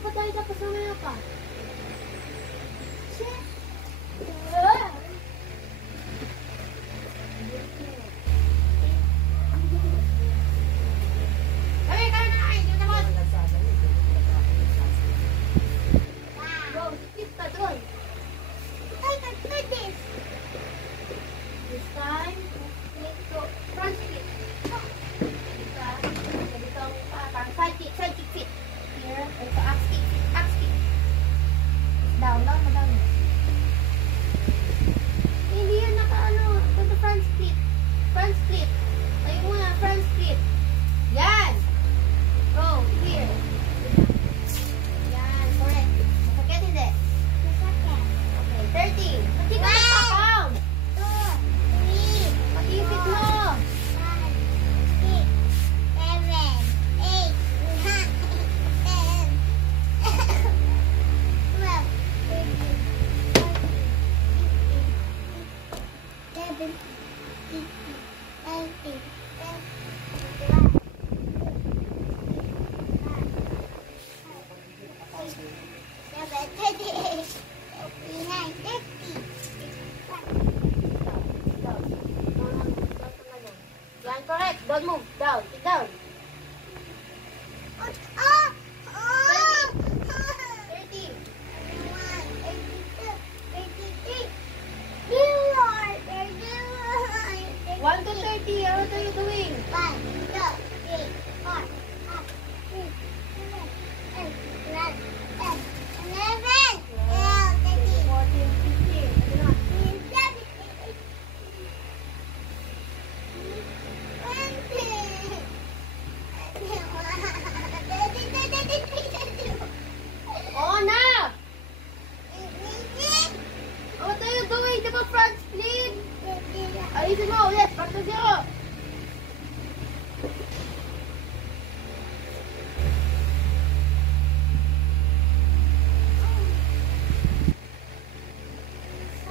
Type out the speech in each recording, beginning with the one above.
pa tayo tapos mamaya pa. Correct. Don't move. Down. Sit down. 30. 1 to 30. What are you doing? 1, 2, 3, 4, 5, 6, 7, 8, 9, 10, 11, 12, 13, 14, 15, 16, 17, 18, 20. Oh, na! What are you doing? Di ba front split? Alisin mo ulit. Back to 0.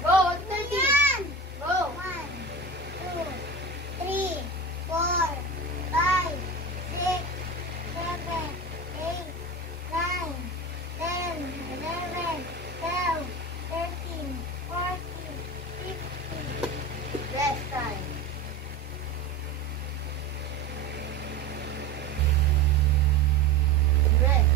Go, 30. Go. 1, 2, 3, 4, 5, 6, 7, 8, 9, 10, 11, 12, 13, 14, 15. Rest time. Rest.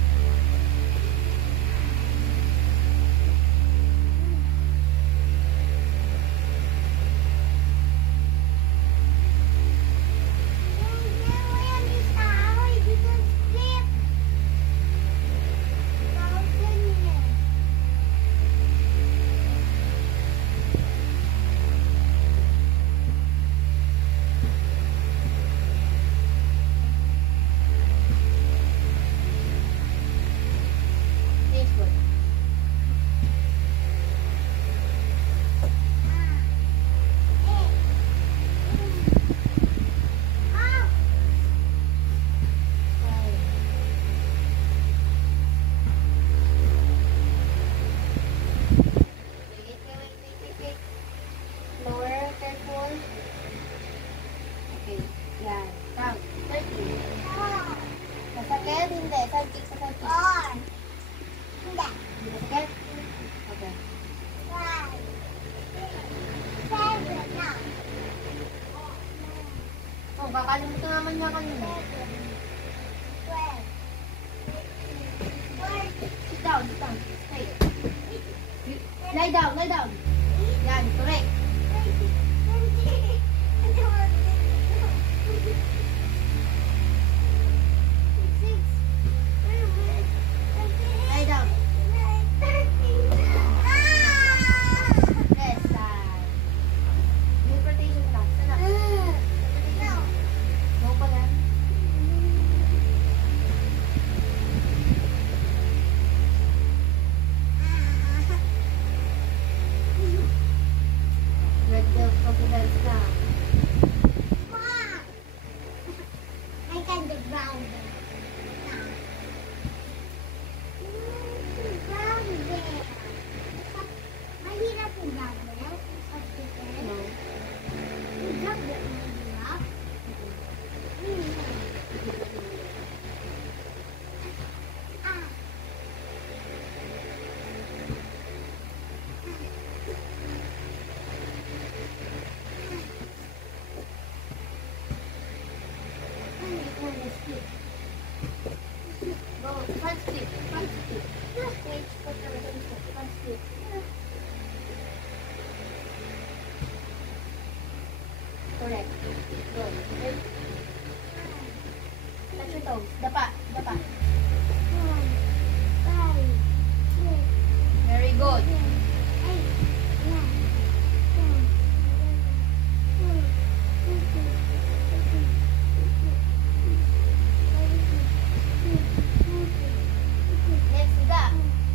Kakalimutan naman niya kanina. 12. Sit down, sit down. Stay. Lie down, lie down. Yan, correct. Lie down. Yes, interpretation class. Sana. No pa yan. Red Belt Confidence ka. Front split. Wait, put the front split. Correct. Go. Touch your toes. Dapa. Dapa. Very good. Next, higa.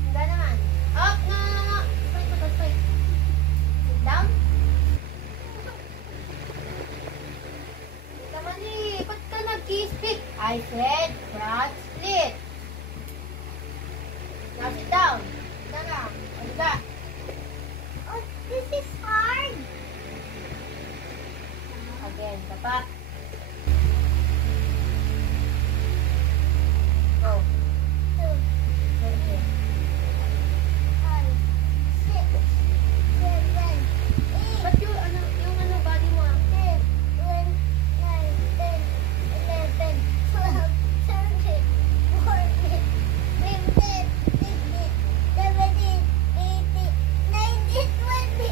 Higa naman. Up. No. Straight. Sit down. Kamali, ba't ka nag-split? I said front split. Now sit down. Higa lang. Higa. Oh, this is hard. Again, dapat. Go. 2, 3, 5, 6, 7, 8. Ba't yung body mo? 10, 11, 10, 11, 12, 13, 14, 15, 16, 17, 18, 19, 20.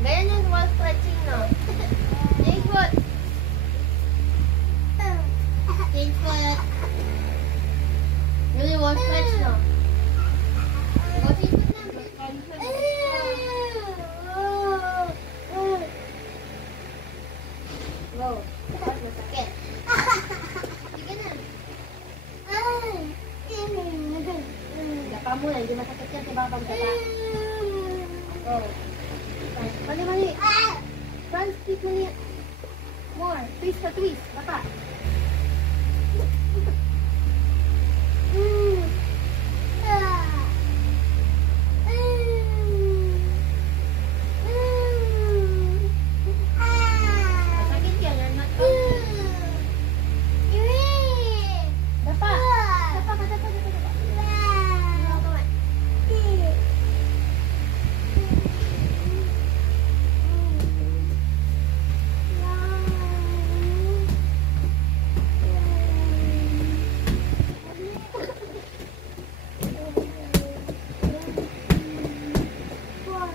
Ganyan yung wall stretching, no? Change foot. Change foot. Yun yung wall stretch, no? Go, change foot na. Go. Dapat masakit. Sige na. Dapa mo na, hindi masakit yan sa babang dapa. Go. Mali. Front split mali. More. Twist na twist. Dapa. Masakit yan. You're not comfy. Dapa. Dapa. Come on.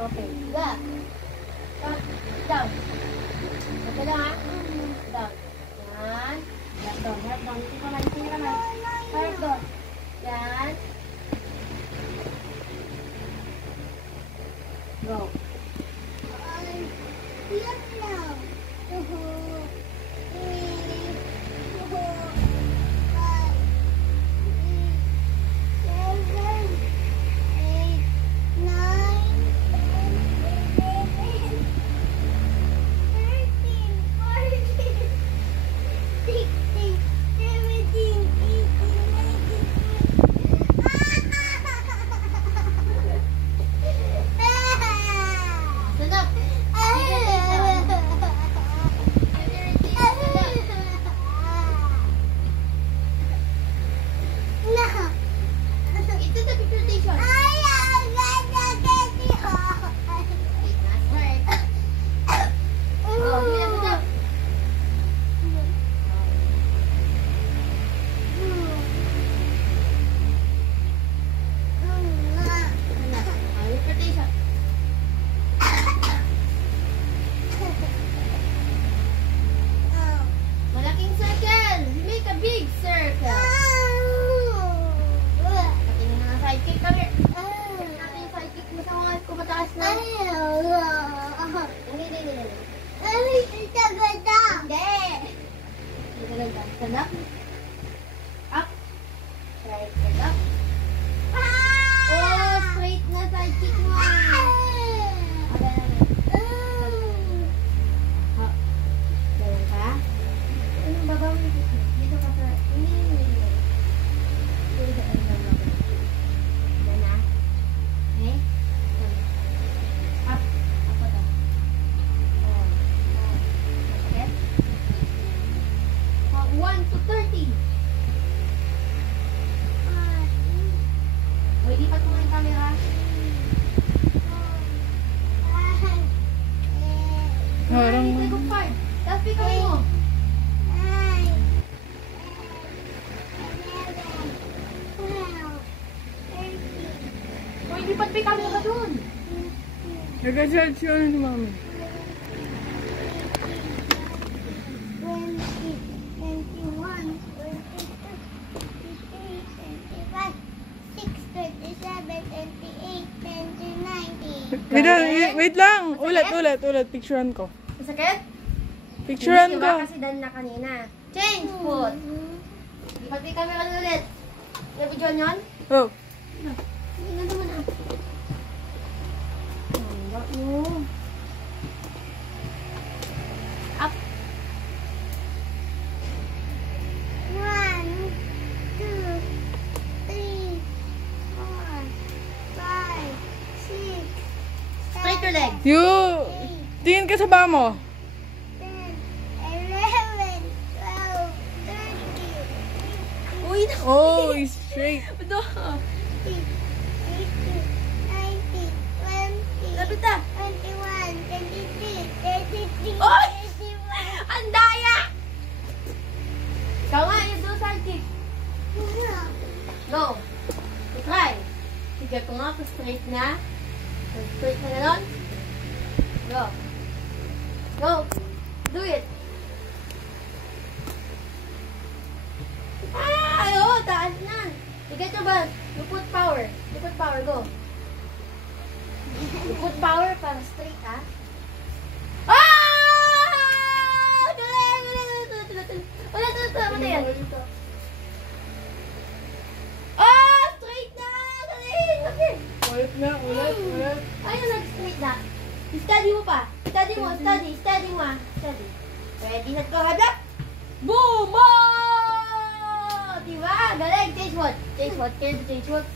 Okay, higa. Down. Okay lang, ha? Down. Yan. Left down. Tingin naman. Left down. Yan. Go. Yes, now. 2, 3, 4, 5, 6, 7, 8, 9, 10, 11, 13, 14, 16, 17, 18, 19, 20. Stand up. Nag-judge yun ni Mami. 20, 21, 22, 23, 24, 26, 27, 28, 29. Wait lang. Ulit. Picturean ko. Masakit? Picturean Hindi, ko. diba? Kasi done na kanina. Change foot. Pati camera ulit. Yung video nyon? Oh. Hindi nga naman ah. Hanggang mo. Up. 1, 2, 3, 4, 5, 6, Straight your leg. You. Tingin ka sa ba mo. 10, 11, 12, 13, Uy, naku. Oh, it's straight. Ito. 18, 19, 20, Lapit na. 21, 22, 23, Oy! 24. Ang daya! Ikaw nga, yung do sidekick. Go. Try. Sige ko nga, straight na. Straight na gano'n. Go. Go. Do it. Ayo, taas na. You get your ball. You put power. Go. You put power para straight, ha? Ah! Galing! Ulit. Ano yan? Ah! Straight na! Galing! Okay. Ulit na. Ayun, nag-straight na. Study mo pa. Study mo. Study. Ready? Let's go. Hard up. Boom! Oh! Diba? Galing. Change what? Change what?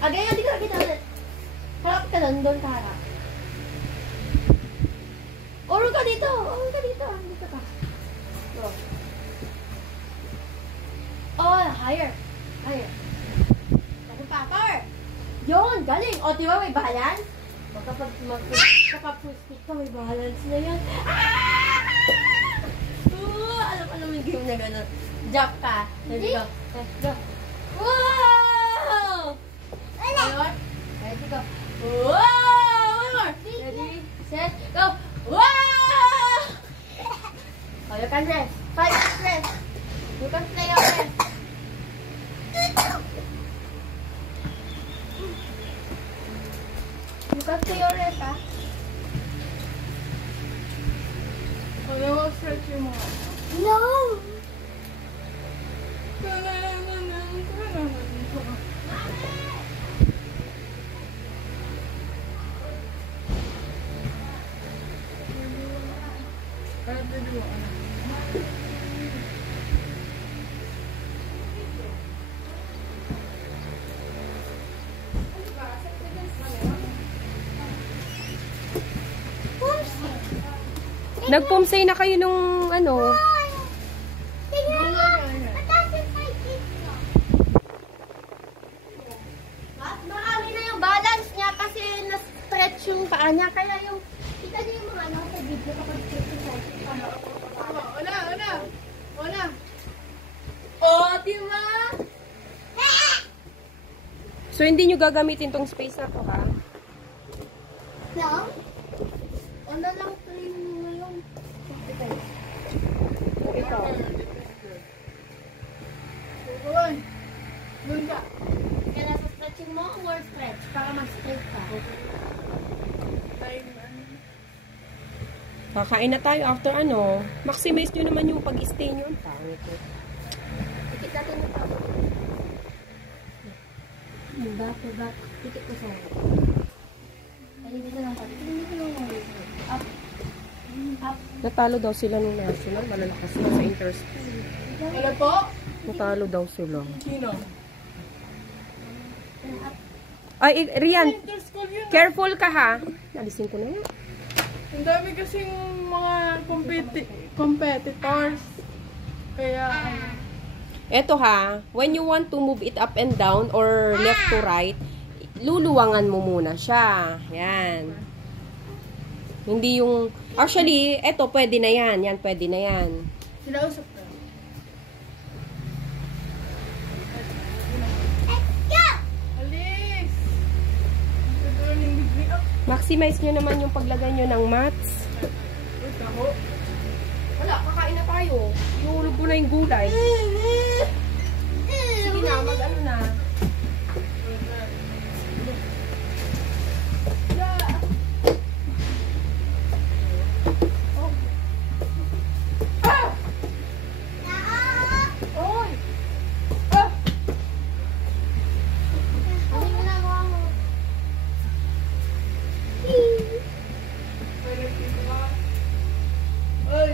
Again, hindi ko nakita ulit. Harap ka doon. Doon ka harap. Urong ka dito. Dito ka. Go. Oh, higher. Ano pa? Power. Yun, galing. O, diba may balance? Kapag full speed ka, may balance na yan. Ah! Alam mo yung game na gano'n. Jump ka. Ready, go. Go. Wow! Ayun. Ready, go. Wow! One more. Ready, set, go. Wow! Oh, you can rest. 5 minutes rest. You can play your rest. You can play your rest, ha? Ano mo stretch yung mga. No! Nagpumsay na kayo nung ano. Tingnan mo! Mataas yung sidekick mo. Marami na yung balance niya kasi na-stretch yung paa niya. Kaya yung, kita niyo yung mga ano sa video kapag stretch yung sidekick. Una. Oh, diba? So, hindi nyo gagamitin tong space na to, ha? No? Ano lang training mo ngayon? Ito. Doon ka. Kaya nasa stretching mo, more stretch para mag-straight ka. Kakain na tayo after ano. Maximize nyo naman yung pag-stay nyo. Ang tawag ko. Tikit natin yung tawag. Back. Tikit ko sa ako. Ay, dito lang pa. Dito lang pa. Up. Natalo daw sila nung national. Malalakas na sa interschool. Ano po? Natalo daw sila. Sino? Ay, Rian. Interschool yun. Careful ka ha. Nalisin ko na yan. Ang dami kasing mga competitors. Kaya, Eto ha, when you want to move it up and down or left to right, luluwangan mo muna siya. Yan. Hindi yung, actually, eto pwede na yan. Yan, pwede na yan. sinausap ka. Let's go! Alis! Ito doon yung Maximize nyo naman yung paglagay nyo ng mats. Uy, taho. Wala, kakain na tayo. Iulog ko na yung gulay. Sige na, mag-ano na. Oy! Ah! Ano yung ginagawa mo? May nagtito ka. Oy!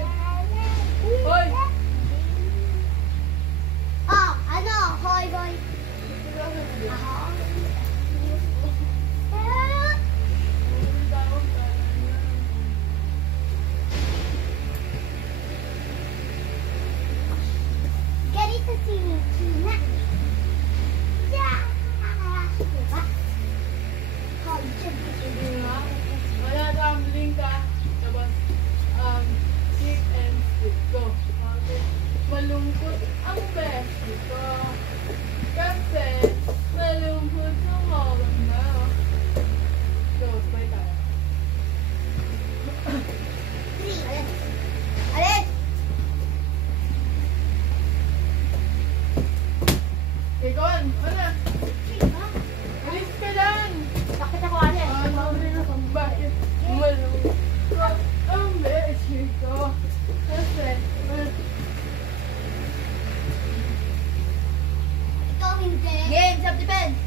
Oy! Oh, ano? Hoy, hoy. Ganito si China. Yeah! Diba? Hoy, Sige nga. Wala tumbling ka. Tapos, kick and stick ko. Bakit? Malungkot ang beshi ko. Kasi, malungkot ang mawag na. Go, sabay tayo. Alin? Alin? Ikaw, ano? Alis ka lang! Bakit ako alin? Bakit malungkot ang beshi ko? Kasi, Ikaw hindi. Game, self-defense.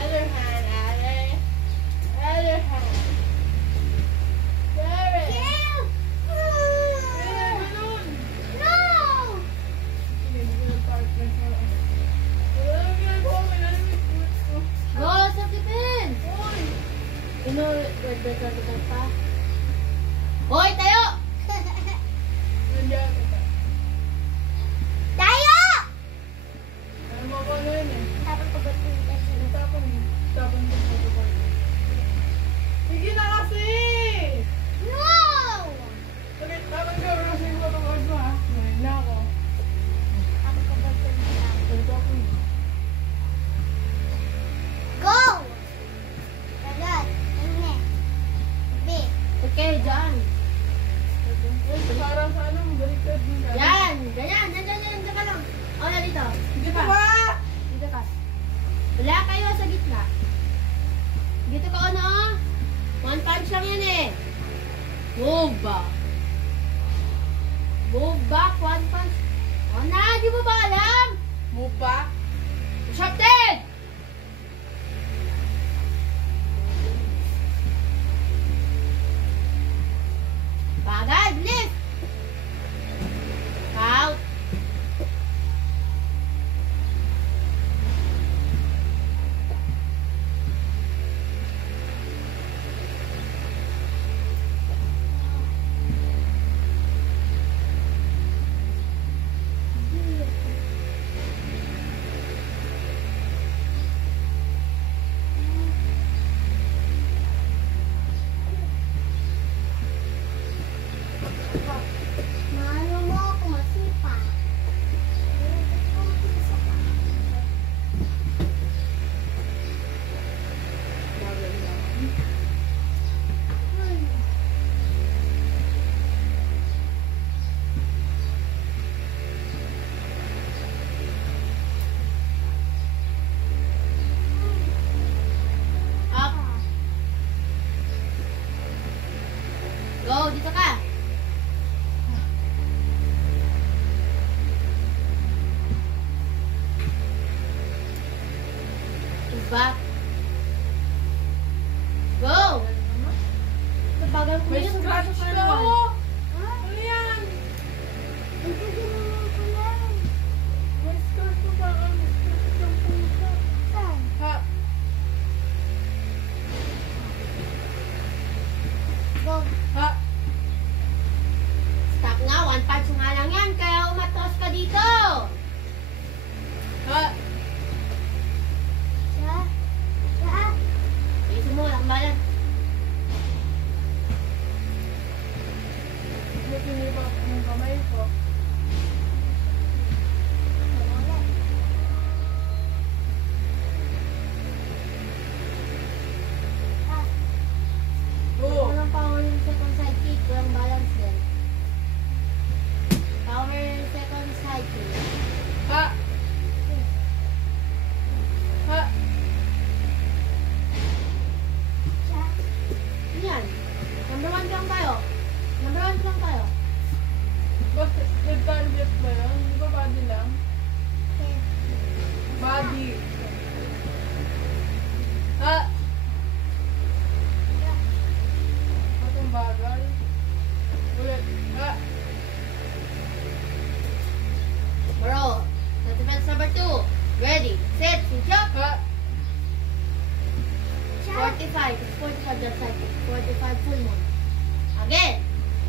other hand, other hand. There it. Kill! Balloon. No! Go, self-defense. Pa. Hoy, tayo! Tayo! Dapat pagbatuntas sila. Sige na kasi! No! Ulit, dapat gawin kasi yung photocard mo ha. Ngayon na ako. Dapat pagbatuntas. Ito ako eh. Go! Agad. Ano? B. Okay, dyan. Parang sa ano, baliktad din ka. Yan! Ganyan! Diyan ka lang. O, na dito. Dito ba? Dito ka. Wala kayo sa gitna. Dito ka, ano? One punch lang yan eh. Move back. Move back, one punch. O na, di mo ba alam? Move back. Captain! Bagay, bilis! Out. Mahalo mo ako masipa. Up. Go, dito ka. Back. Go! Nabagal ko May yung scratch braso ka ko. oh. Ano yan? May scratch pa ba? May scratch ka pusa. Ha? Go. Ha? Stop nga, one punch nga lang yan, kaya umatras ka dito. Ha? Ayusin mo, walang balan. Kamay ko. Go! Walang power yung second side kick. Walang balance din. Power second side kick. Ha! Ha! Yan. Number 1 lang tayo. Number 1 lang tayo. Bakit nag-target ba yun? Di ba body lang? Body. Ha! Batong bagal. Ulit. Ha! Bro. Sa defense number 2. Ready. Set. Jump. Ha! 45. It's 45 that side kick. 45 full moon. Again.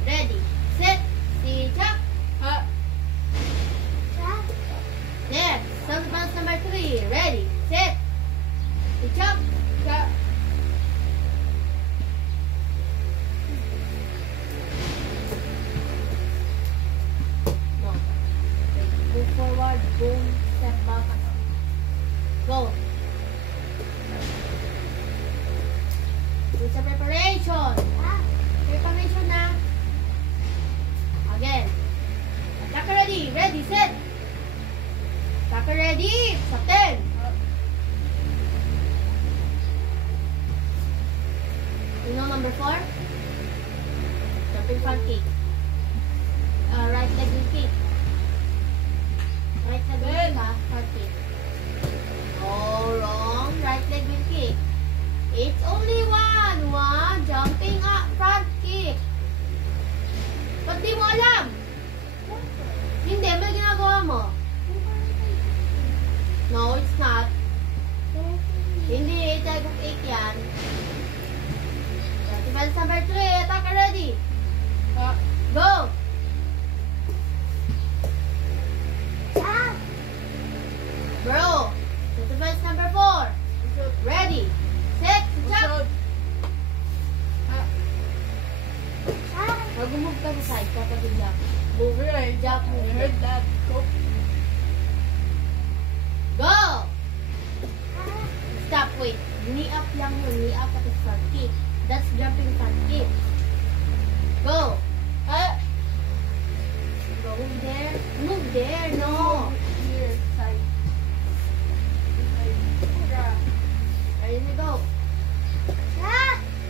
Ready. Set. Jump. Ha! Next. Self-defense number 3. Ready. Set. Jump. Ha! No. Move forward. Boom. Step back. Go. It's a preparation. Preparation na. Again. Attacker ready. Ready. Set. Attacker ready. Sa 10. You know number 4? Jumping front kick. Right leg will kick. Right leg will kick, ha? Front kick. Oh, wrong. Right leg will kick. It's only one. Jumping up front kick. Ba't di mo alam? Hindi, may ginagawa mo. No, it's not. Hindi, type of 8 yan. Defense number 3, attacker ready. Ha! Go! Bro, defense number 4. Usot. Ready. Set. Jump. Usot. Ha! Mag-move ka sa side kapag jump. Movie right. Jump, I movie. heard that. Go. Go! Stop, wait. Knee up lang yun. Knee up at the front kick. That's jumping front kick. Go! Ha! Go, move there. Move there, no. Here. Side. Side. Yeah. Ready to go.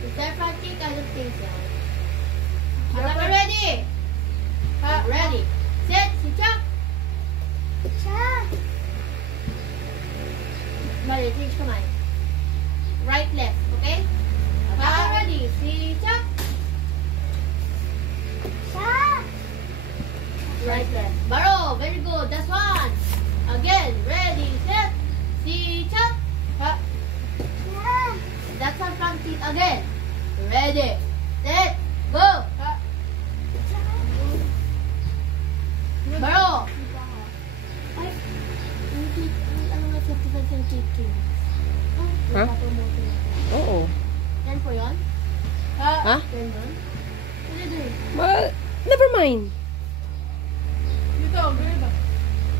Is that front kick? I don't think so. Attacker ready. Ha! Ready. Set. Jump. Bali, change kamay. Right, left, okay? Attacker ready. Jump. Right, left. Baro, very good. That's one. Again, ready, set. Jump. Ha! That's one front kick again. Ready, set, go. Ha! Baro. Ay, ano nga sa defense yung kicking? Ha? Oo. Yan po yun? Ha! Ha? Yan yun? Ano yun? Never mind. Dito, ganyan ba?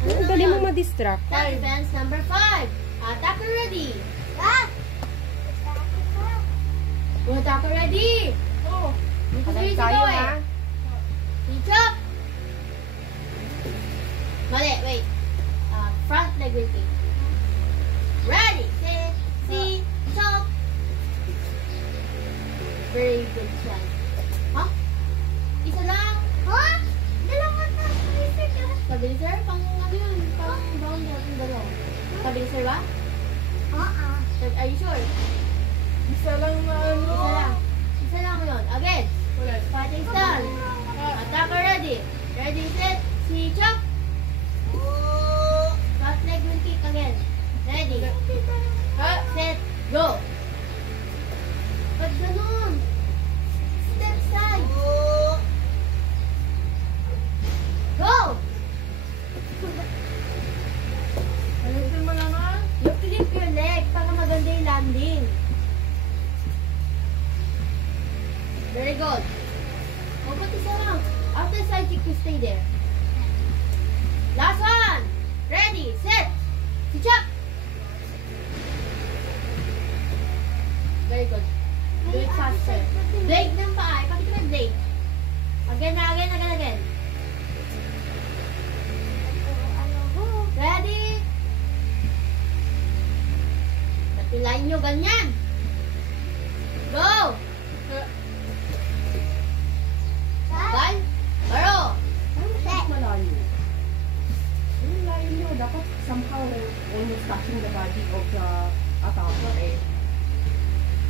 Ang dali mo ma-distract. Top defense number 5. Attacker ready. Go attacker ready. Oo. Dito Patay si tayo, Boy. ha? Jump. Mali, wait. Front leg will kick. Ready, set, jump. Very good shot. Huh? Isa lang. Huh? Dalawa na. Stabilizer? Pang ano yun? Pang boundary ang dalawa. Stabilizer ba? Are you sure? Isa lang na ano. Isa lang. Isa lang yun. Again. Ulit. Fighting style. Ha! Attacker ready. Ready, set, jump. Front leg will kick again. Ready. Ha! Set, go. Ba't ganun? Step side. Go! Alisin mo naman. You flip your leg para maganda yung landing. Very good. O, ba't isa lang? After side kick, you stay there. Last one. Ready, set. Switch up. Very good. Do it faster. Blade ng paa. Ipakita mo yung blade. Again, again. Ready? Natulayin nyo, ganyan. Go! Gal? Baro! Malayo. Yung layo nyo, dapat somehow almost touching the body of the attacker eh.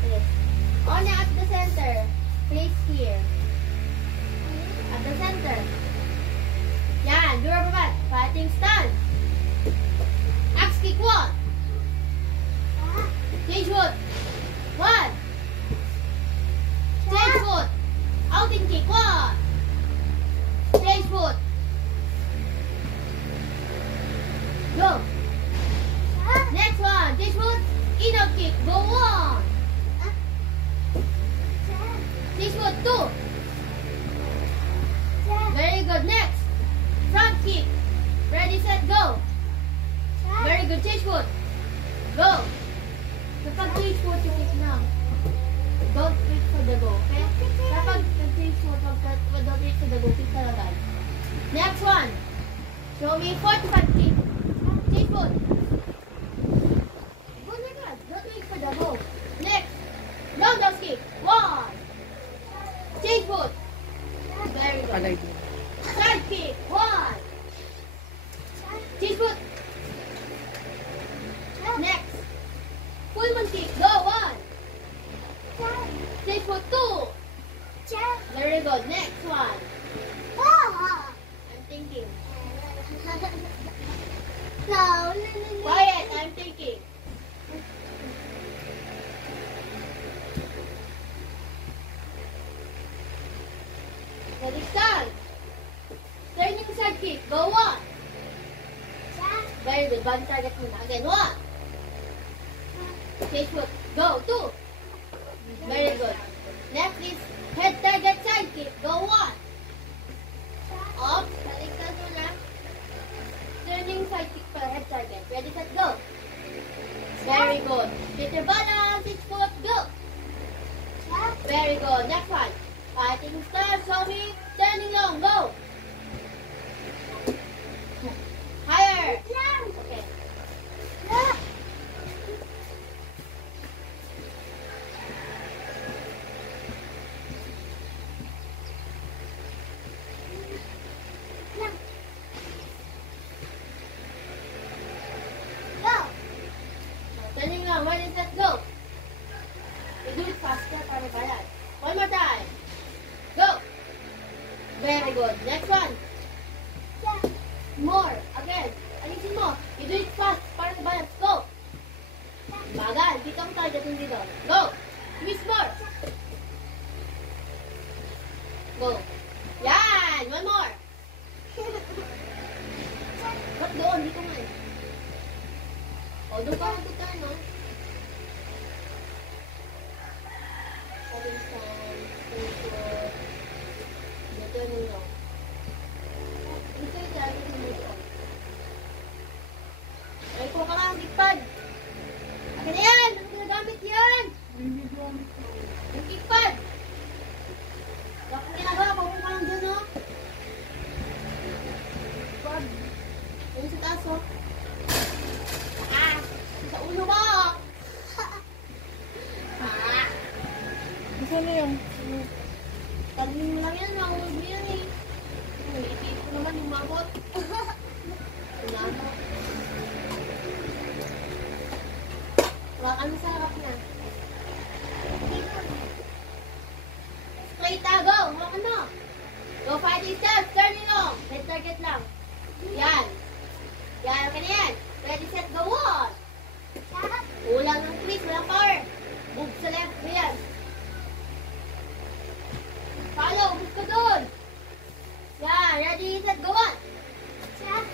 Yes. On at the center. Place here. At the center. Yan. Do rubber mat. Fighting stance. Axe kick 1. Change foot. 1. Change foot. Outing kick 1. Change foot. Go. Next one. Change foot. In out kick. Go 1. Change foot 2. Very good. Next. Front kick. Ready, set, go. Very good. Change foot. Go. Kapag change foot, you kick now. Don't wait for the go, okay? Kapag change foot, don't wait for the go, kick talaga. Next one. Show me 45 kick. Change foot. Go like that. Don't wait for the go. Next. Roundhouse kick. 1. Change foot. Very good. Side kick. 1. Change foot. Next. Full kick. Go. 1. Change foot. 2. Very good. Next one. I'm thinking. No. Quiet. I'm thinking. Ready, start. Turning side kick. Go 1. Very good. One target muna. Again, 1. Change foot. Go 2. Very good. Next is head target side kick. Go 1. Up. Taliktas mo lang. Turning side kick para head target. Ready, set, go. Very good. Get your balance. Each foot. Go. Very good. Next one. Fighting start. Show me. Turning long. Go. Higher. Okay. Turning long. Ready, set, go. You do it faster para bayan. One more time. Go. Very good. Next one. More. Again. Alisin mo. You do it fast para balance. Go. Bagal. Di ka mo target yung dito. Go. Twist more. Go. Yan. One more. Ba't doon? Dito nga eh. O, doon ka mag-turn, no? Turning long. Dito yung target yung dito. Ay, kuha ka nga, kickpad. Akin na yan! Ano ginagamit yan? Yung kickpad. Bakit ginagawa? Papunta ka lang dun, no? Kickpad. Yung sa taas, oh. Ah! Sa ulo mo! Ah! Gusto na yun. Taglin mo lang yan, mahulog mo yan eh. Ipiit ko naman yung mabot. Pinamot. Wakan mo sa harap niya. Straight go! Wakan mo! Go fighting stance! Turning long! Head target lang. Yan. Yan, okay na yan. Ready, set, go on! Ulang ng twist, walang power. Move sa left, yan. Follow, move ka doon. Yan, ready, set, go on.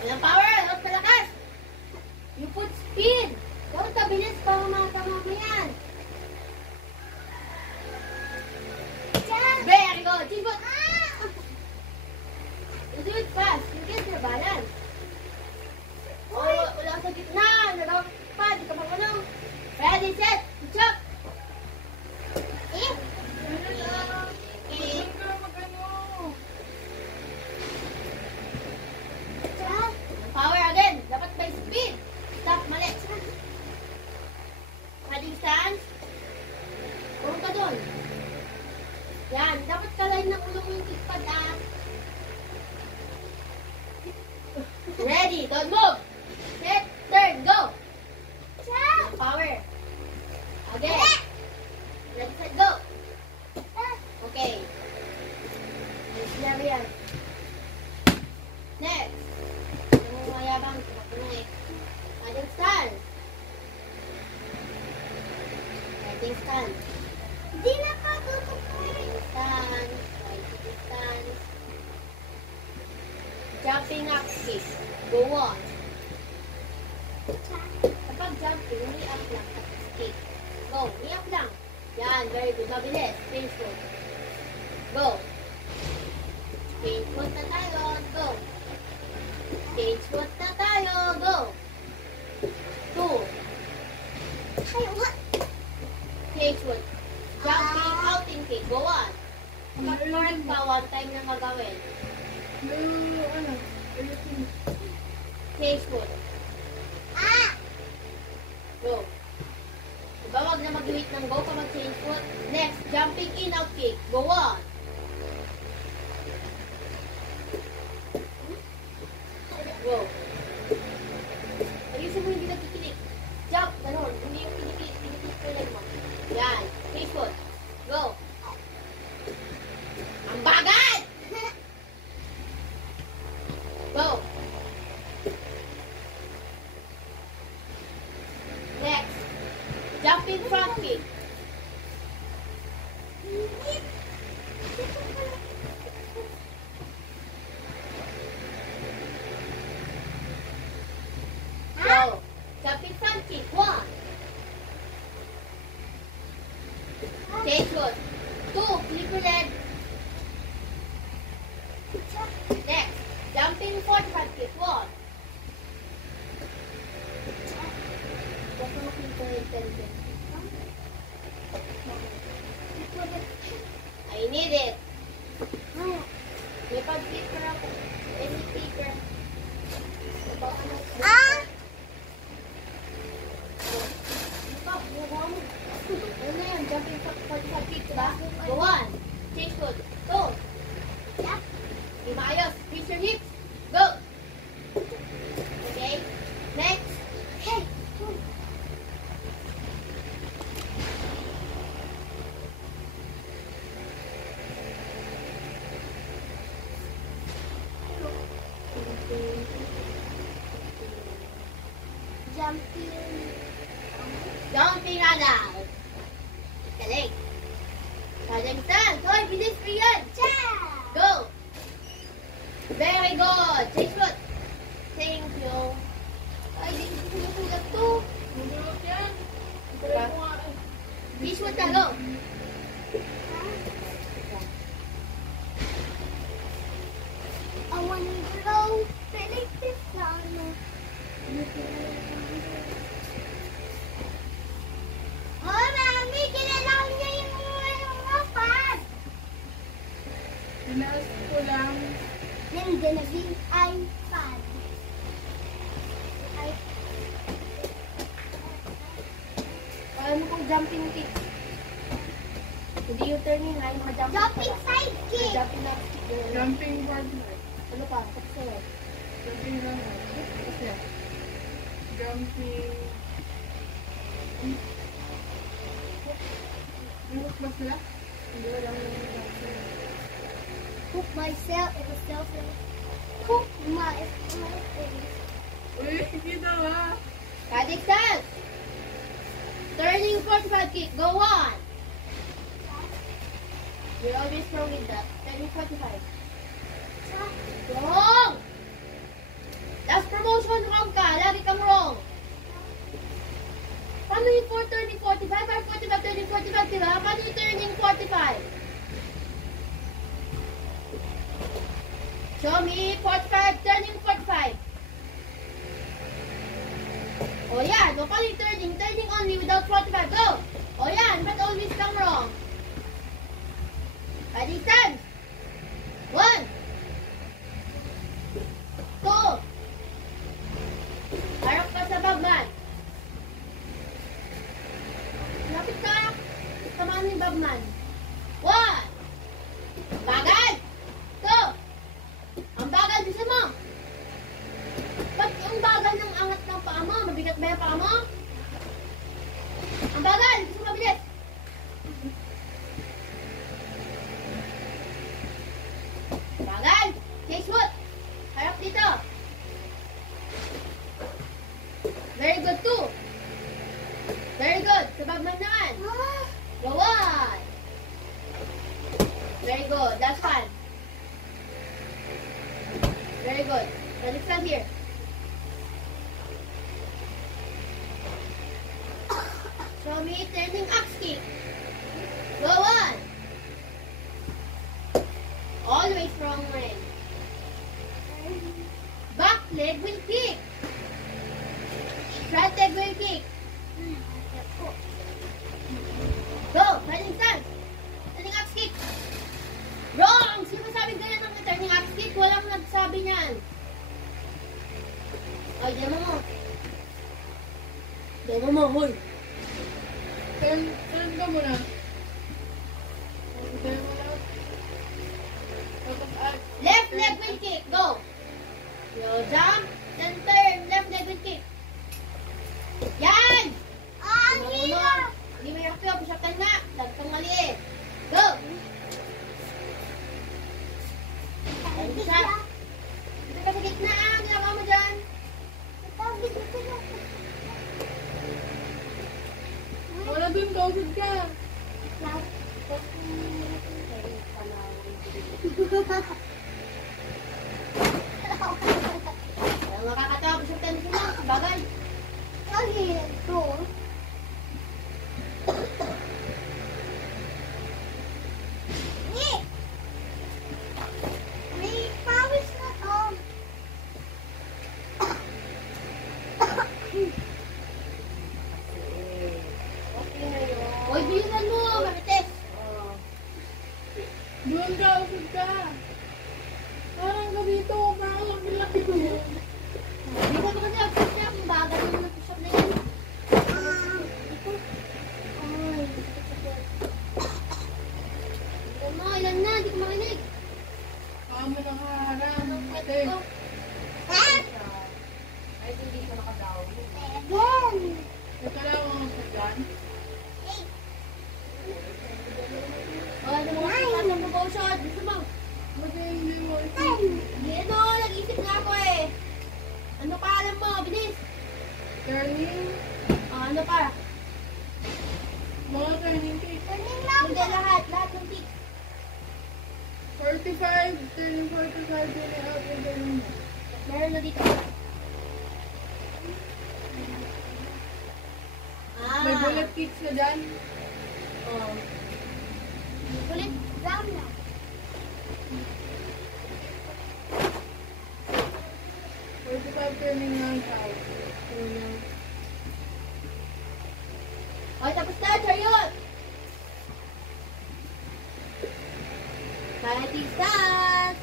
Walang power, huwag kalakas. You put speed. Huwag kabilis para makatama mo yan. Very good. Chin foot. fast. You get your balance. Oh, wala sa gitna. Nagawa pa. Di ka marunong. Ready, set, jump. Eh? Power again. Dapat by speed. Stop, mali. Heading stance. Puro ka doon. Yan. Dapat kalay ng ulo mo yung tikpad, ah. Ready. Don't move. Set, turn, go. Power. Again. Left side, go. Okay. Next level yan. Next. Yung mayabang, tumakbo na eh. Heading stance. Heading stance. Di na pa tutukoy. Stance. Right stance. Jumping up kick. Go on. Kapag jumping, ni-up lang. Tapos kick. Go. Ni-up lang. Yan. Very good. Mabilis. Change foot. Go. Change foot na tayo. Go. Change foot na tayo. Go. 2. Ay, what? Change foot. Jumping out and kick. Go on. Kapag forward pa, one time na magawin. Change foot. Ah! Go. Diba, wag na mag-wait ng go ka mag-change foot. Next, jumping in, out kick. Go on. Go. Ayusin mo, hindi na kikilik. Jump, ganun. Hindi yung kikilik. Kikilik ko lang mo. Yan. Change foot. Go. Ang bagal! Go. Next. Jumping front kick. Go. Jumping front kick. 1. Change foot. 2. Flip your leg. Next. Jumping forward front kick. 1. I need it. May pag-flip ka ako. Any speaker. Ah! Ano na yan? Jumping forward kick, diba? Go on. Change foot. Go. Yep. Di maayos. Twist your hips. Go. Okay. Next. Hey! Jumping. Jumping agad. Galing. Galing stance. Hoy, bilis mo yan. Go. Very good. Change foot. Thank you. Ay, di ko sinusulat to. Change foot ka. Go. I want to go Felix Pisano. Oh, Mami, kinalaw niya yung mga pad. Pinas ko lang. Then gonna be iPad. Paano kung jumping kick? Hindi yung turning line, ma-jumping Jumping pala. side kick. Jumping up kick. Jumping partner. Ano pa? Kapso. Jumping lang. Kasi. Jumping. Ano ba sila? Hindi ko lang yung Hook myself. It was self. Hook my face. Uy, hindi na nga. Static stance. Turning 45 kick. Go on. You're always wrong with that. Turning 45. Wrong! Last promotion, wrong ka. Lagi kang wrong. Paano yung turning 45? Or 45, turning 45, diba? Paano yung turning 45? Show me 45, turning 45. Oh, yeah. No pali turning. Turning only without 45. Go. Oh, yeah. But always come wrong. Ready, stand. 1, 2. Harap ka sa bagman. Lapit ka. Samahan mo yung bagman. 1. Bagal. 2. Ang bagal, bisa mo. Ba't yung bagal ng angat ng paa mo? Mabigat ba yung paa mo? Ang bagal, bisa mabilis. Bagal. Chase foot. Harap dito. Very good, 2. Very good. Sa bagman naman. Go 1. Very good. That's fun. Very good. Let's stand here. Show me turning axe kick. Go 1. Always wrong way. Back leg will kick. Front leg will kick. Go. Turning stand. Turning axe kick. Wrong! Sino sabi ganyan ng turning axe kick? Walang nagsabi niyan. Ay, demo mo. Demo mo, hoy. Turn ka muna. Turn mo na. Tapos Left leg will kick. Go. Yo, jump. Then turn. Left leg will kick. Yan! Hindi mo yung push up ka na. Lagpang maliit. Go! Ayun siya. Dito ka sa gitna. Ginagawa mo dyan. wala dun, kausad ka. Kaya makakatawa. Push up ka na sila. Bagal. Hoy, bilisan mo. Marites. Doon ka, usad ka. Parang ka dito, parang ang laki ko. Bilisan mo kasi ang push up. Bagal mo ng push up na yan. Bilisan mo. Ilan na? Hindi ko makinig. Kamo nang harang. Ate, ito lang ang usad. Oh, ano mo kasi sa promotion? Gusto mo? Hindi mo. Hindi, ano? Nag-isip na ako eh. Ano pa alam mo? Bilis. Turning. Ano pa? Mga turning kick. Hindi lahat. Lahat ng tick. 45, turning 45, turning out, and turning mo. Meron na dito. May bullet kicks na dyan. Oh. Ulit. Down na. 45, turning out. Okay, tapos na. Chariot. Ready, start.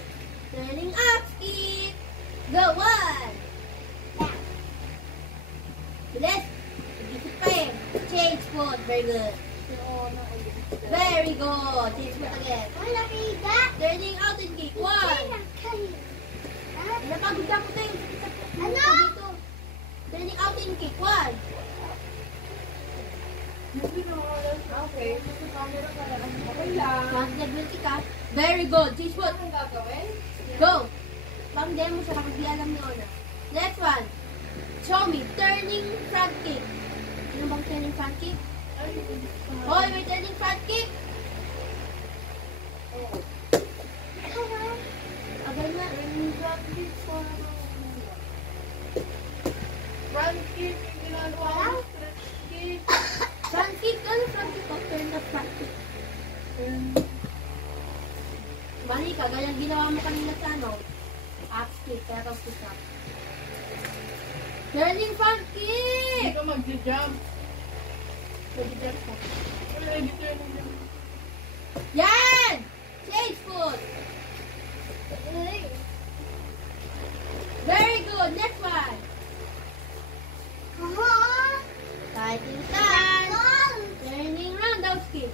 Turning up, skip. Go, 1. Bilis. Nag-isip pa eh. Change foot. Very good. Very good. Change foot again. Turning out and kick. 1. Napagod ako tayo. Ano? Turning out and kick. 1. Okay. Okay lang. Front leg will kick ah. Very good. Change foot. Anong gagawin? Go. Pang demo siya kapag di alam ni Ona. Next one. Show me. Turning front kick. Ano bang turning front kick? Hoy, may turning front kick. Agad na. Front kick, ginagawa mo. Stretch kick. Front kick. Ano front kick? Oh, turn the front kick. Bali ka. Ganyan ginawa mo kanina sa ano. Up skip, pero skip up. Turning front Hindi kick! ka mag-jump. Mag-jump ka. Ready turning jump. Yan! Change foot! Very good, next one! Fighting stance! Turning roundhouse kick.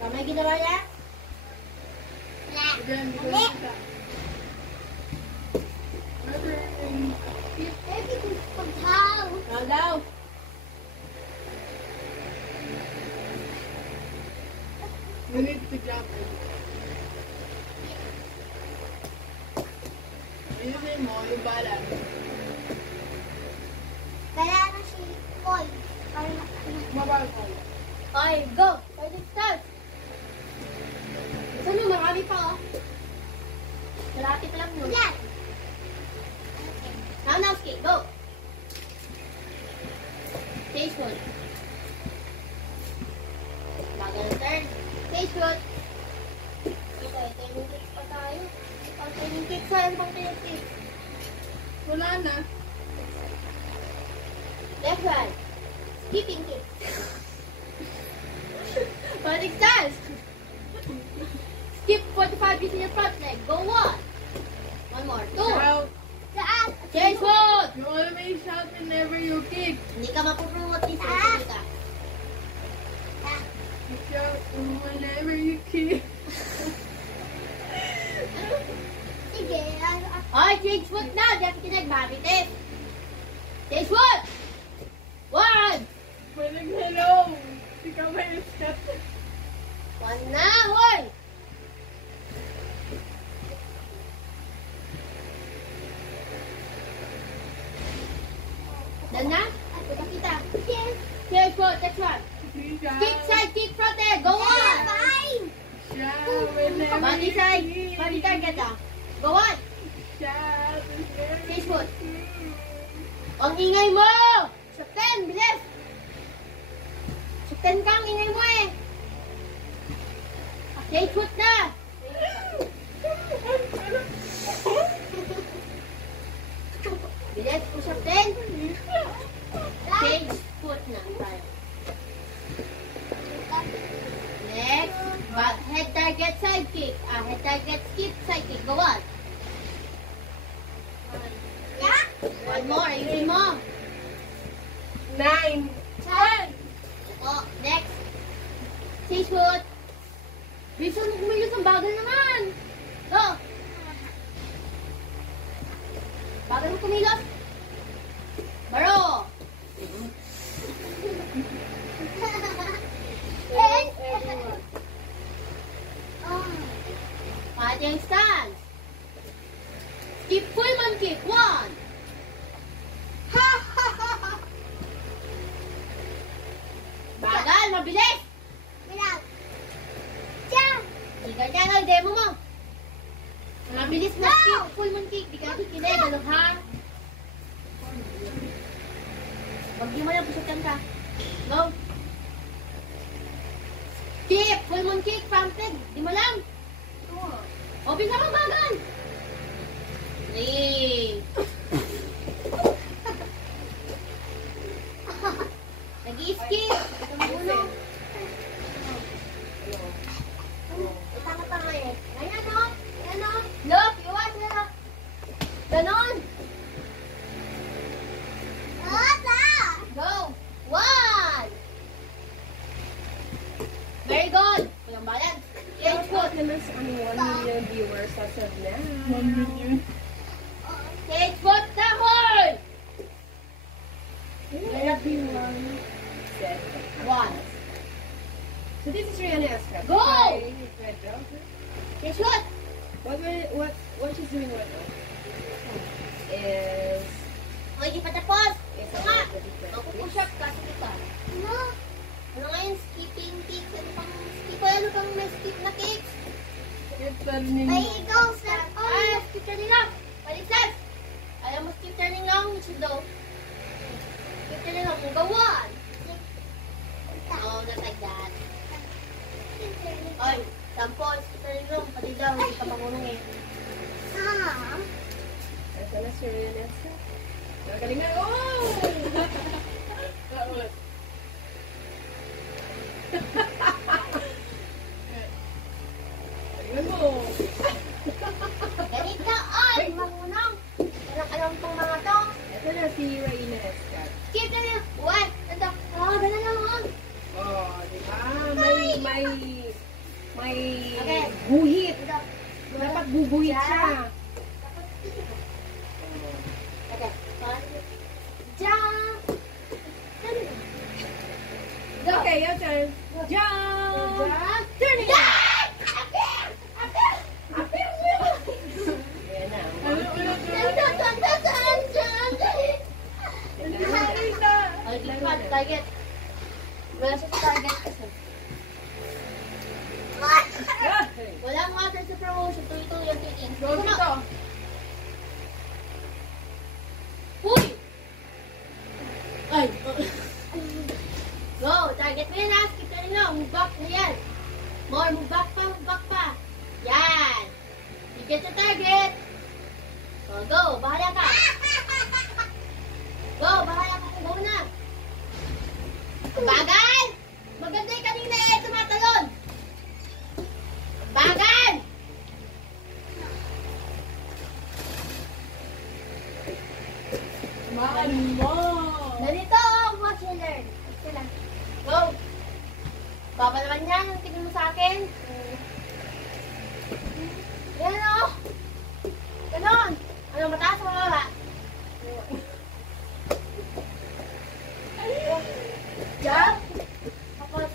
Kamay ginawa niya? Again, turning ka. Turning. Roundhouse. You need to jump. Ayusin mo yung balance. Mabagal. Okay, go! Fighting stance! Saan mo? Marami pa oh. Malapit lang mo. Roundhouse kick, go! Change foot. Bagal ang turn. Change foot. Ito, turning kick pa tayo. Pang turning kick, saan pang turning kick? Wala na. Left hand. Skipping kick. Fighting stance. Skip 45 using your front leg. Go one. One more. Two. Shout. Change foot. You always shout whenever you kick. Hindi ka mapupromote dito. Hindi ka. You shout whenever you kick. Okay, change foot na. Diyan kinig. Mabitis. Change foot. One. Walang hello. Hindi ka may shout. One na. Hoy. Dan na? Kita. Change foot. Next one. Kick side, kick front leg. Go on. Shout whenever Body you side. kick. Body target ah. Go on. Shout whenever Change you foot. kick. Ang ingay mo! Sakten, bilis! Sakten ka, ang ingay mo eh! Change foot na! Bilis, push up din! Change foot na tayo. Next, back head target side kick. Head target skip side kick. Go on. One more, ayusin mo. 9. 10. O, next. Change foot. Bisan mo kumilos, ang bagal naman. Go. Bagal mo kumilos. Baro. Fighting stance. Skip full man kick. One. Bagal, mabilis. Hindi ganyan ang demo mo. Mabilis na skip full man kick. Di ka kikinig, ano ha? Wag di mo lang, pusukan ka. Go. Skip full man kick, pampig. Di mo lang. O, bisa mo bagal. 3. Nag-i-skip. Ito mo ulo. Itama pa nga eh. Ayan o. Ayan o. Look, iwas na. Ganon. Go. 1. Very good. Walang balance. Change foot. naman sa 1 million viewers as of now. 1 million. Change foot na, hoy! Everyone said 1. So this is Rihanna Astra. Go! Fighting with Red Velvet. Change foot. What she's doing right now is O, hindi pa tapos. is Ito nga. about the different Magpupush up ka. Sige ka. Ano nga yung skipping kicks? Ano pang skip? Ano pang may skip na kicks? Keep turning. Skip turning lang. Baliktad. Alam mo skip turning lang, which is daw. turning on. Go one. Oh, not like that. Oy, sampo, turning on. Pati daw, hindi ka makulong eh. Ito na si Rionetsa. Nagalingan. Oh! Ulit. Galingan mo. Ganito, oy, marunong. Alam tong mga to. Ito na si Rionetsa. Skip na niya. What? Ito. Oh, ganun lang. Oh, di ba? May Okay. guhit. Ito. Dapat guguhit siya. Okay. Jump. Okay, your turn. Jump! Jump. Turning on! Ayan na. Target. Wala siya sa target kasi. Walang water sa promotion. Tuloy-tuloy yung tingin. Go dito. Uy! Ay! Go! Target mo yan ha. Skip na rin lang. Move back na yan. More. Move back pa. Move back pa. Yan. You get the target. Oh, go. Bahala ka. Go. Bahala ka. Go na. Ang bagal! Maganda yung kanina eh. Tumatalon. Ang bagal! Tamaan mo. Ganito, watch and learn. Sila. Go! Baba naman yan, ang tingin mo sa akin. Yan o. Ganon. Ano, mataas o mababa? Jump. Tapos,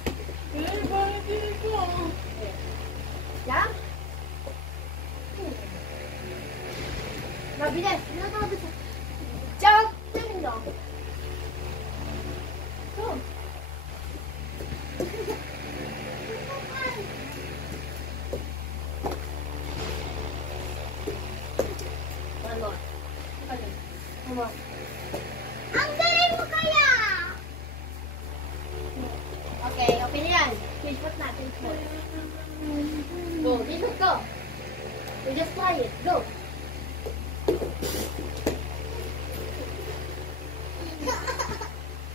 Eh, bakit hindi ko? jump. Mabilis. Ano ito mabilis? Jump. Tingin mo. Go. One more. One more. Ang galing mo kaya! Okay, okay na yan. Change foot na, change foot. Go, change foot, go. You just try it. Go.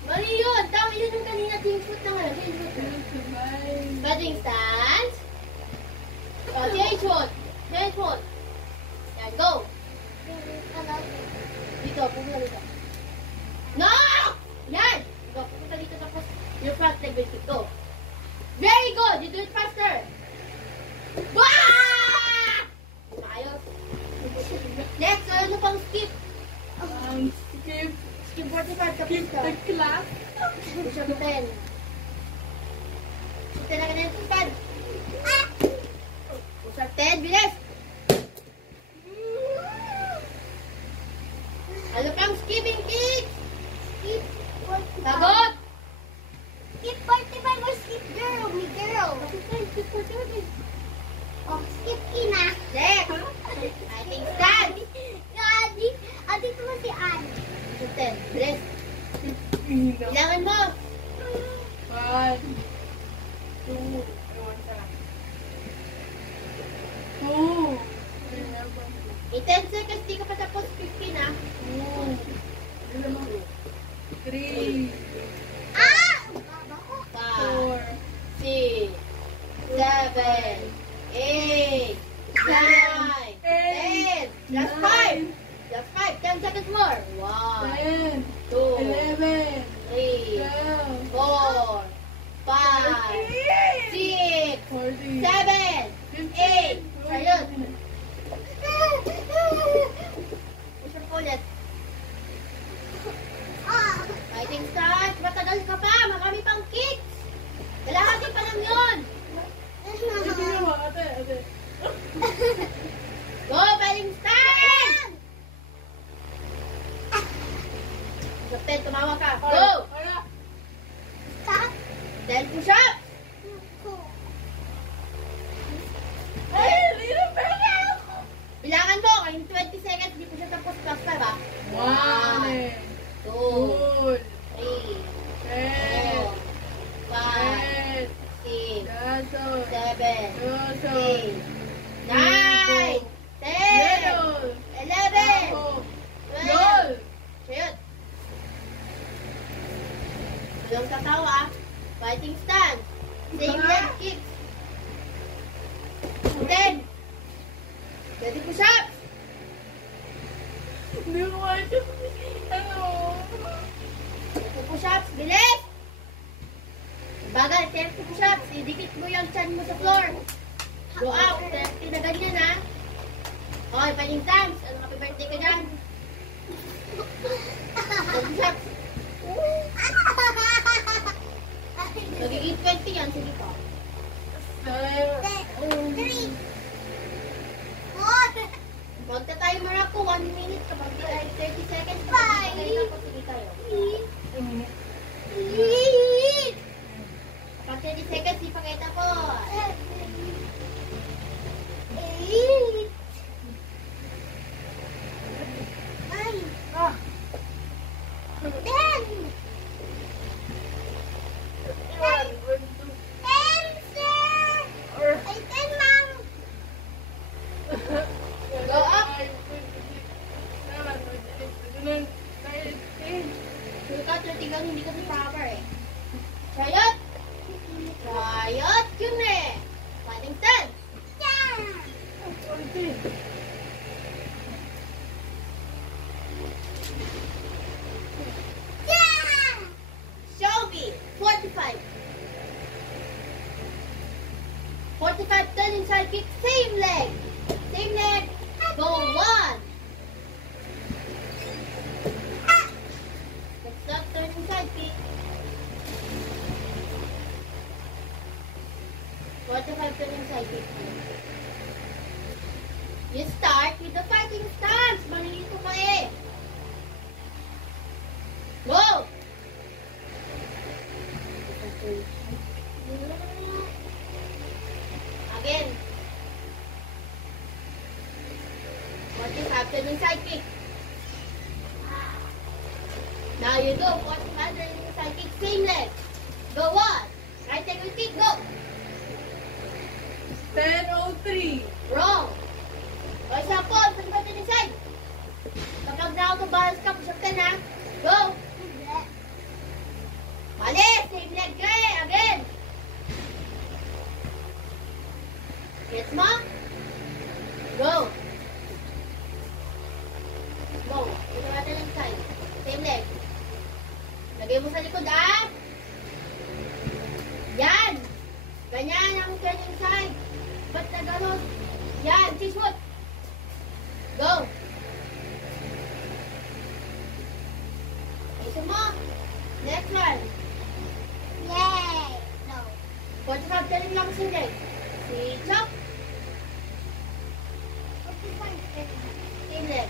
Mali yun. Tama yun yung kanina. Change foot na nga. Change foot na. Batting stance. Oh, change foot. Change foot. Yan, go. Dito, pupunta dito. No! Yan! Go, pupunta dito tapos yung front leg will kick. Go. Very good! You do it faster. Wah! Ayos. Next, ano pang skip? Skip. Skip 45 tapos Skip ka. the class. Push up 10. Push na ka na yung pad. Push up 10, bilis! Ano pang skipping kick? Skip 45. Sagot! Skip 45 or skip girl? Me girl. Skip 45. Oh, skip ina. Next. I think stand. Adi ko si Anne. Push up 10, bilis. Kailangan mo. 1, 2, 2. In 10 seconds, di ka pa tapos 15 ah. 3, 5, 4, 6, 7, 8, 9, 10. Last 5. Last 5. 10 seconds more. 1, 10, 2, 11, 3, 12, 4, 5, 6, 14, 7, 8. Ayun. Push up ulit. Fighting start. Matagal ka pa. Marami pang kicks. Kalahati pa lang yun. Tingnan mo, ate. Go, fighting start. Push up 10. Tumawa ka. Go. 10 push up. Bilangan mo. In 20 seconds, di push up tapos cluster ba? 1, 2, 2, 3, Walang katawa. Fighting stance. Same leg kicks. 10. 20 push-ups. Hindi ko kaya. Ano? 20 push-ups. Bilis! Bagal, 30 push-ups. Idikit mo yung chan mo sa floor. Go out. 30 na ganyan, ha? Okay, fighting stance. Ano, happy birthday ka dyan? 20 push-ups. Magiging 20 yan. Sige pa. 3, 4, Magta-timer ako. 1 minute. Kapag 30 seconds. Five. Sige tayo. 8, Kapag 30 seconds, ipakita ko. 8, 9, 10. Ay, 10, ma'am. Go up. Sige ka, 30 gang, hindi kasi proper eh. Riot! Riot! Yun eh! Fighting stance! Show me! 45. 45, turn inside kick, same leg. Same leg. Go 1. Next up, turn inside kick. 45, turn inside kick. You start with the fighting stance. Malilito ka eh. Go! Again. 45, turn inside kick. Now you go. 45, turn inside kick, same leg. Go 1. Right leg will kick, go. 10:03. Wrong. O isa po, turn ba turn inside? Kapag na-auto-balance ka, push up 10 ha. Go. Mali, same leg ka eh. Again. Gets mo? Go. Go. Ito natin ang side. Same leg. Lagay mo sa likod, ah. Yan. Ganyan ang turn inside. Ba't na gano'n? Yan. Cheese foot. Go. Isa mo. Next one. Yay! No. 45, turn lang sa leg. Si chop. 45. Same leg.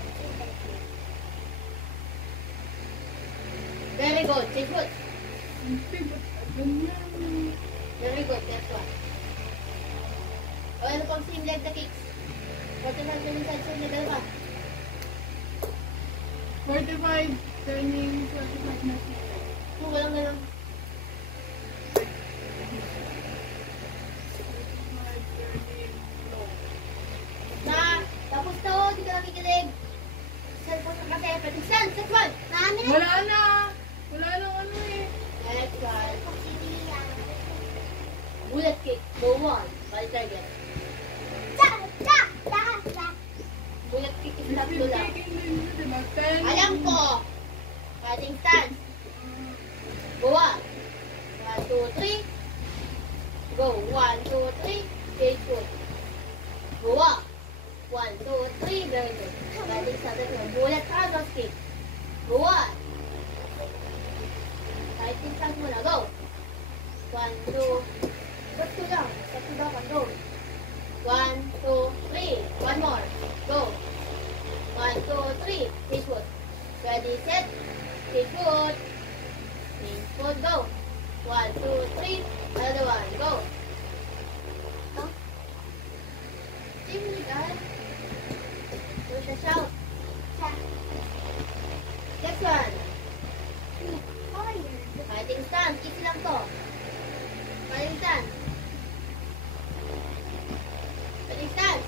Very good. Cheese foot. Very good. Next one. O, ano pang same leg na kicks? 45, turn inside, same leg. Ano pa? 45, turning 45 na siya. Walang ganun. Na, tapos na o, di ka nakikilig. Cellphone ka kasi, pwede saan, next one. Mami, Wala na. Wala nang ano eh. Next one. Bullet kick, go 1. Balik target. Bullet kick is tatlo lang. Diba? 10. Alam ko. Fighting stance. Go 1. 1, 2, 3. Go 1, 2, 3. Cage foot. Go up. 1, 2, 3. Very good. Fighting stance. Bullet cross kick. Go 1. Fighting stance muna. Go. 1, 2. Ba't ko lang? Ba't ko dapat? Go. 1, 2, 3. One more. Go. 1, 2, 3. Cage foot. Ready, set. Cage foot. Cage foot. Go. 1, 2, 3. Another one. Go. Huh? Hindi ka. Push a shout. Next one. Fighting stance. Easy lang to. Fighting stance. Fighting stance.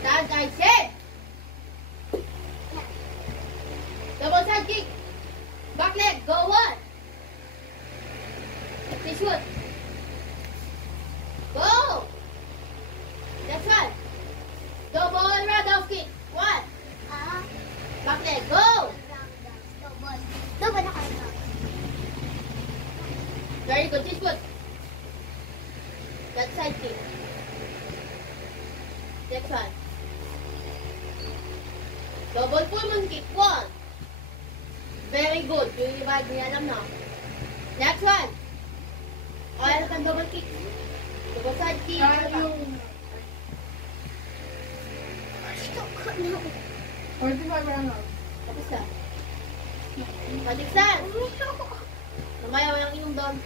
Stance, I said. kick. Back leg. Go 1. Okay, shoot. Go. Next one. Double round-off kick. 1. Back leg. Go. Double na kayo. Very good. This foot. That side kick. Next one. Double full moon kick. 1. Very good. Yung iba, hindi alam na. Next one. Oil kan double kick. Double side kick. Yung 45 round out. Tapos na. Paliksan. Mamaya walang inom doon.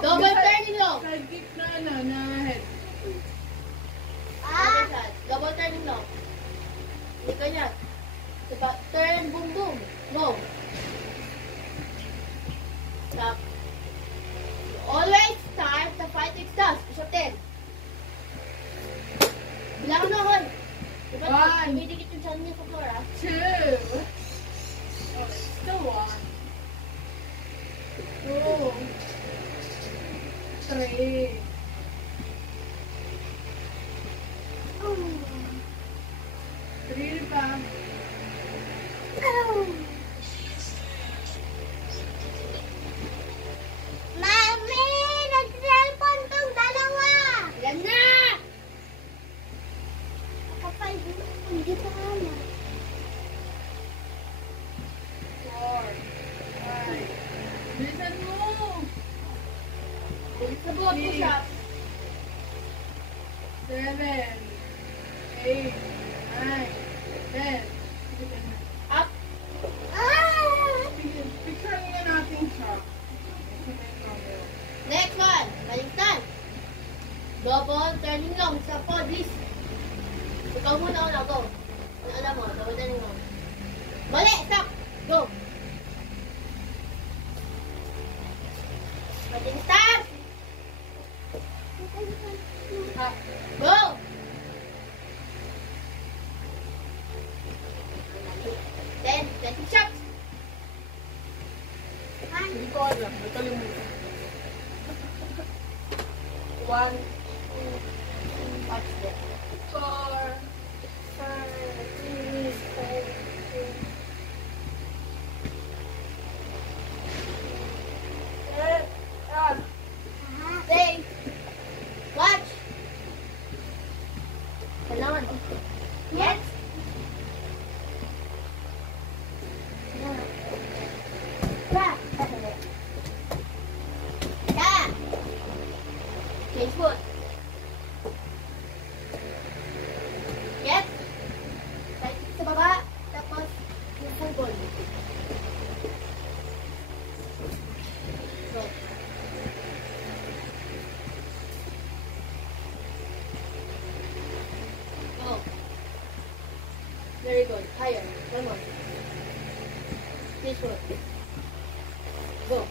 Double turning long. Side kick na na head. Paliksan. Double turning long. Hindi ka niya. Diba? Turn, boom, boom. No. Stop. Always start the fighting stance. Push up 10. Bilang na, Hon. Diba? 1. Dumidikit yung chan niya sa floor, ah. 2. Still 1. 2. 3. 3 pa. Mami, nag-cellphone tong dalawa. Yan na! Kapal, hindi pa kaya. 4. 5. Bilisan mo. Sa buhat push up. 7. 8. 9. 10. Up. Picture nga natin siya. Next one. Baliktad. Double turning long. Sa pod, please. Ikaw muna una. Go. Ano alam mo? Double turning long. Mali. Stop. Go. Baliktad. Up. Go. Then, shots. Hindi ko alam. Nakalimutan. 1. 1, 2, 4, 5, 6, 7, 8. Watch. Kailangan. Yes. Change foot. Yes. Sa baba. Tapos, yung full ball. Go. Go. Very good. Higher. One more. Change foot. Go.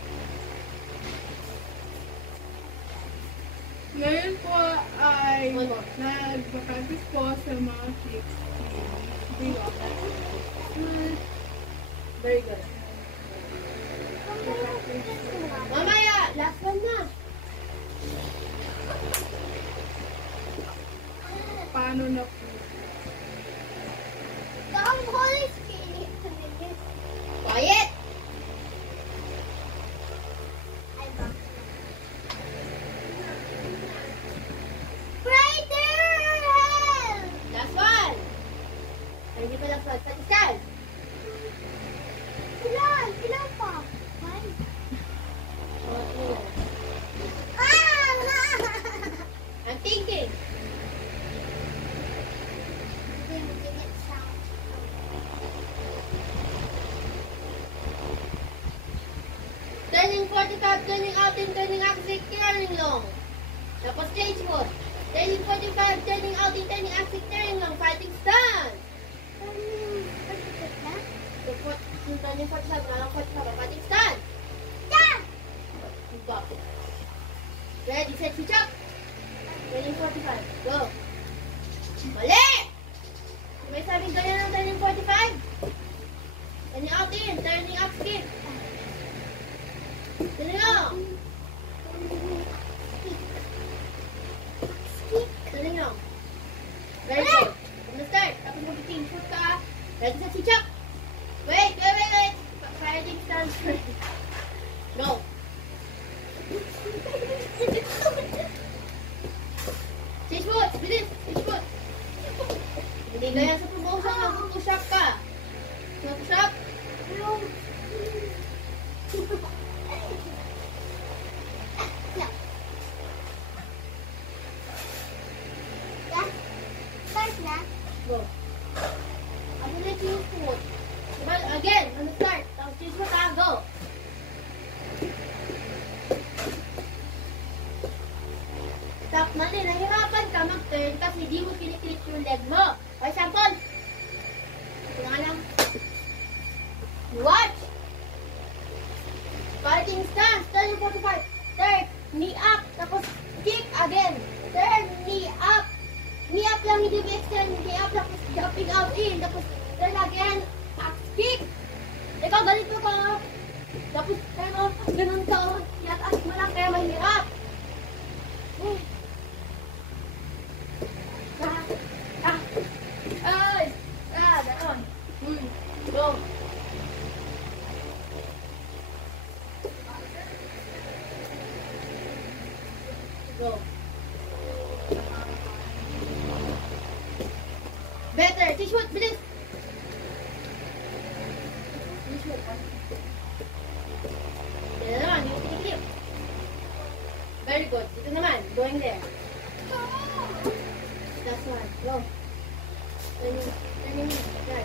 Ngayon po ay One more. nag-practice po sa mga kicks. Very good. Mamaya, last one na. Paano na po? Ang holy spirit. Quiet. Last one. Hindi pa last one. Patisal. Ilan pa? I'm thinking. Turning 45, turning out in, turning exit, turning long. Tapos change mode. Turning 45, turning out in, turning exit, turning long. Fighting stance. So, turning 45, turning 45, fighting stance. Back. Ready, set, switch up. Turning 45, go. Mali! May sabing ganyan ng turning 45. Turning out in, turning up, Ready, set, Chuck. Wait. Fighting starts first. Go. Change foot. Bilis. Change foot. Hindi gaya sa promotion. Mag-push up ka. Push up. Start na. Go. Ano na change foot? Well, again, on the start. Tapos change foot ka. Go. Stop mali. Nahirapan ka mag-turn kasi hindi mo kiniklik yung leg mo. Okay, sample. Ito na nga lang. Watch. Parking stance. Turn your 45. Turn. Knee up. Tapos kick again. Turn. Knee up. Knee up lang. Hindi mo extend. Knee up. Tapos jumping out in. Tapos turn again. Kick. Ikaw, galit mo ka. Tapos, pero, ganun ka. Yataas mo lang kaya mahirap. Ganon. Go. Go. Better. Teach what? Bilis. Teach what? Yan naman. Yung tinikip. Very good. Ito naman. Going there. That's one. Go. Turning.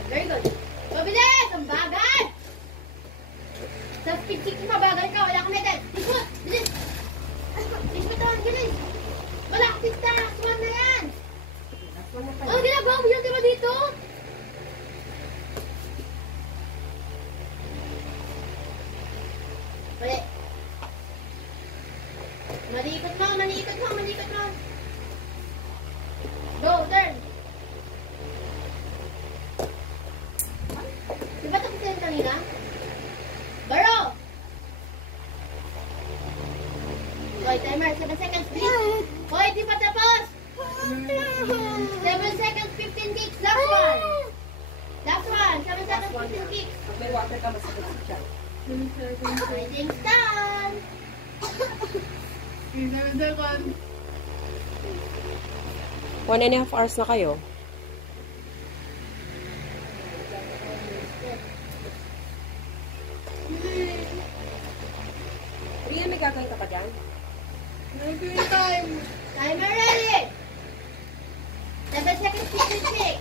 Very good. Go, bilis! Ang bagal! Sa speed 6 mabagal ka. Wala kang medal. Teach what? Bilis. Teach what naman. Bilis. Wala. Pista. Swan na yan. Ano ginagawa mo yun? Di ba dito? Mali. Malikot mo. Go, turn. Di ba tapos yan kanina? Baro! Okay, timer. 7 seconds, please. Hoy, di pa tapos! 7 seconds, 15 kicks. Last one. 7 seconds, 15 kicks. Pag may water ka, masakit sa tiyan. Fighting stand. 7 seconds. 1.5 hours na kayo. Rian, may gagawin ka pa dyan? Maybe time. Timer ready. 7 seconds, 15 kicks.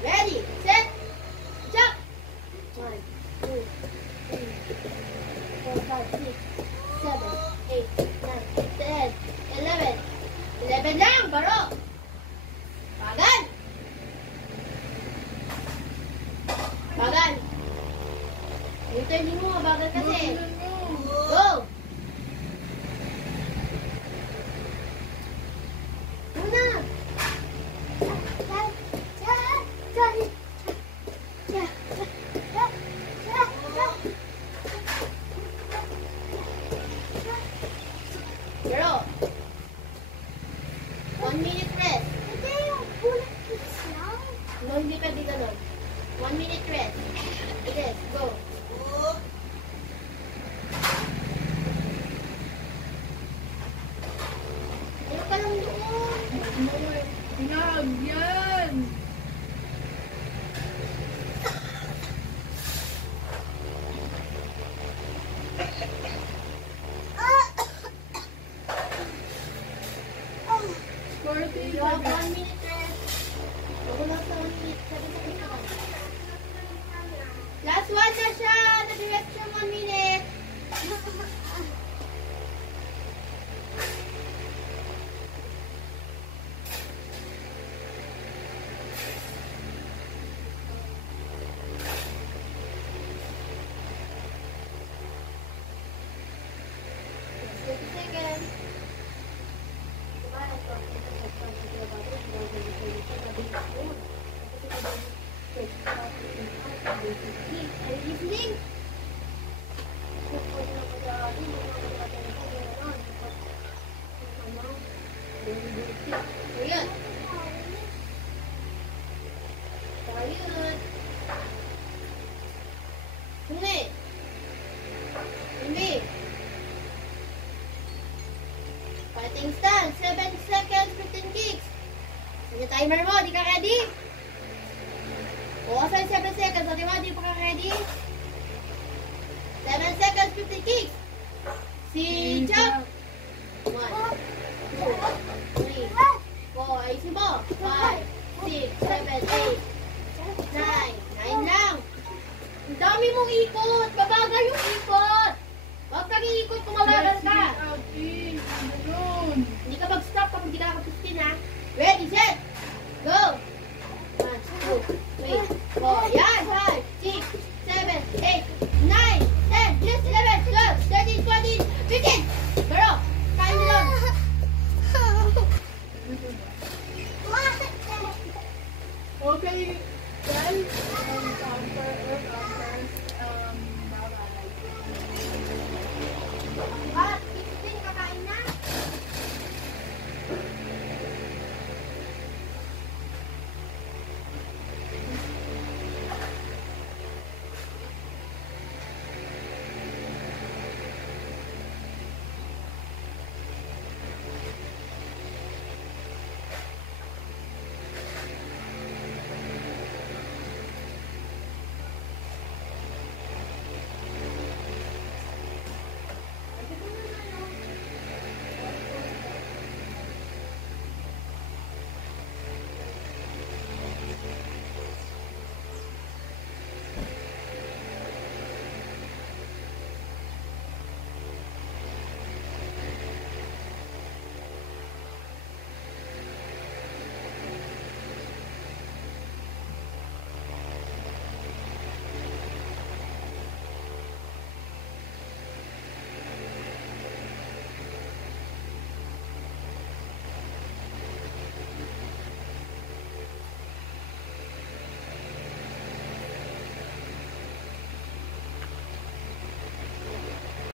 Ready, set, jump. 1, 2, 3, 4, 5, 6, 7, 8, 9, 10, 11. 11 lang, baro. Bagal. Yung turning mo, mabagal kasi. Go. Una. Pero, 1 minute rest. No, hindi pwede ganun. 1 minute rest. Yes, go. Ayaw ka lang doon. Pinag yan. You have 1 minute rest. Wala sa 1 minute. 7 seconds na. Last one na siya. Di ka ready? O, asan 7 seconds? O, di ba? Di pa ka ready? 7 seconds, 50 kicks. Si Chuck. 1, 2, 3, 4. Ayusin mo. 5, 6, 7, 8, 9. 9 lang. Ang dami mong ikot. Babagal yung ikot. Huwag kang iikot kung mabagal ka. Ouchie! Ano yun? Hindi ka mag-stop kapag hindi ka nakapiskin, ha? Ready, set, go! 1, 2, 3, 4, yan! 5, 6, 7, 8, 9, 10, 11, 12, 13, 14, 15! Pero, kain mo lang! Okay, guys. Time for